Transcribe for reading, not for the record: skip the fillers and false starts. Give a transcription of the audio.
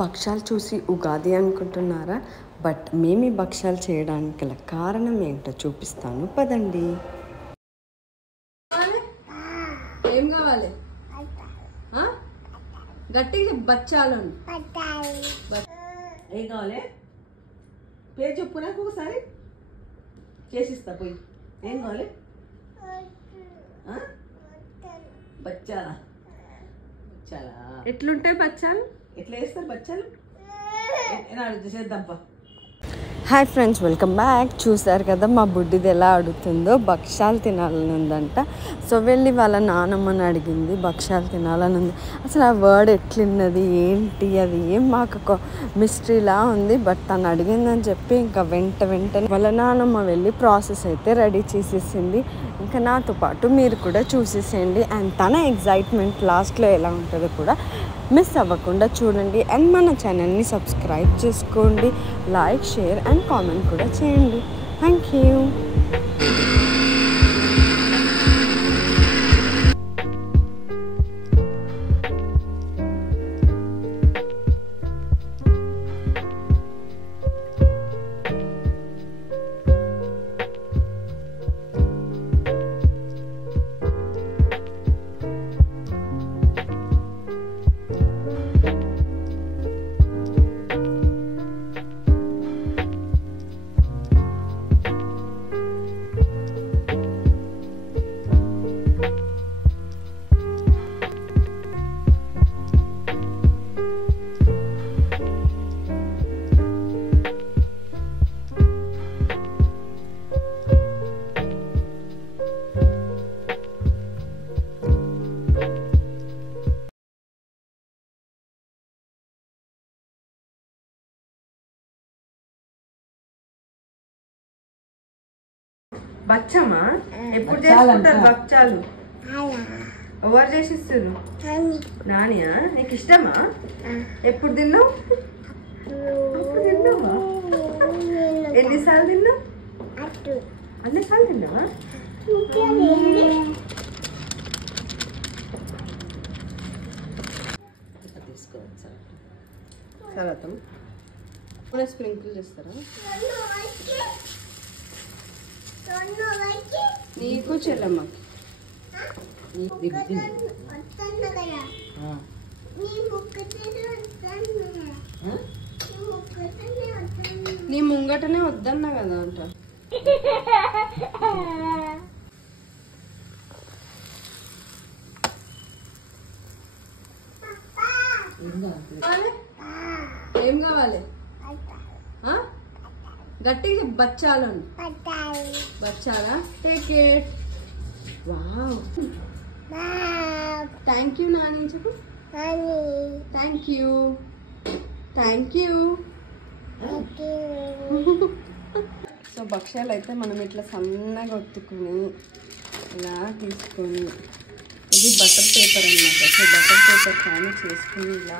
భక్షాలు చూసి ఉగాది అనుకుంటున్నారా? బట్ మేము ఈ భక్షాలు చేయడానికి గల కారణం ఏంటో చూపిస్తాను పదండి. ఏం కావాలి? గట్టిగా బచ్చాలు ఏం కావాలి? పేరు చెప్పు నాకు ఒకసారి, చేసిస్తా పోయి. ఏం కావాలి? బచ్చాలా? బచ్చాలా ఎట్లుంటాయి బచ్చాలు? ఎట్లా వేస్తారు బచ్చాలు? చేద్దాంపా. Hi friends, welcome back. చూసారు కదా మా బుడ్డిది ఎలా అడుగుతుందో, భక్షాలు తినాలని ఉందంట. సో వెళ్ళి వాళ్ళ నానమ్మని అడిగింది, భక్షాలు తినాలని ఉంది. అసలు ఆ వర్డ్ ఎట్లున్నది ఏంటి అది ఏం మాకు ఒక మిస్టరీలా ఉంది. బట్ తను అడిగిందని చెప్పి ఇంకా వెంటనే వాళ్ళ నానమ్మ వెళ్ళి ప్రాసెస్ అయితే రెడీ చేసేసింది. ఇంకా నాతో పాటు మీరు కూడా చూసేసేయండి. అండ్ తన ఎగ్జైట్మెంట్ లాస్ట్లో ఎలా ఉంటుందో కూడా మిస్ అవ్వకుండా చూడండి. అండ్ మన ఛానల్ని సబ్స్క్రైబ్ చేసుకోండి, లైక్, షేర్ అండ్ కామెంట్ కూడా చేయండి. Thank you. బచ్చమా? ఎప్పుడు చేసుకుంటారు బచ్చాలు? ఎవరు చేసిస్తారు? నానియా? నీకు ఇష్టమా? ఎప్పుడు తిన్నావు? అప్పుడు తిన్నావా? ఎన్నిసార్లు తిన్నావు? అన్నిసార్లు తిన్నావా? తీసుకోవచ్చు సరతం స్ప్రింకిల్ చేస్తారా? నీకు చెల్లమ్మకి నీ ముంగటనే వద్దన్నా కదా అంట. ఏం కావాలి? గట్టిగా బచ్చాలు బచ్చాలా? Take it. Wow, thank you Nani చెప్పు. Thank you, thank you. So భక్షాలు అయితే మనం ఇట్లా సన్నగా ఒత్తుకుని ఇలా తీసుకొని, ఇది బటర్ పేపర్ అన్నమాట. సో బటర్ పేపర్ కానీ చేసుకుని ఇలా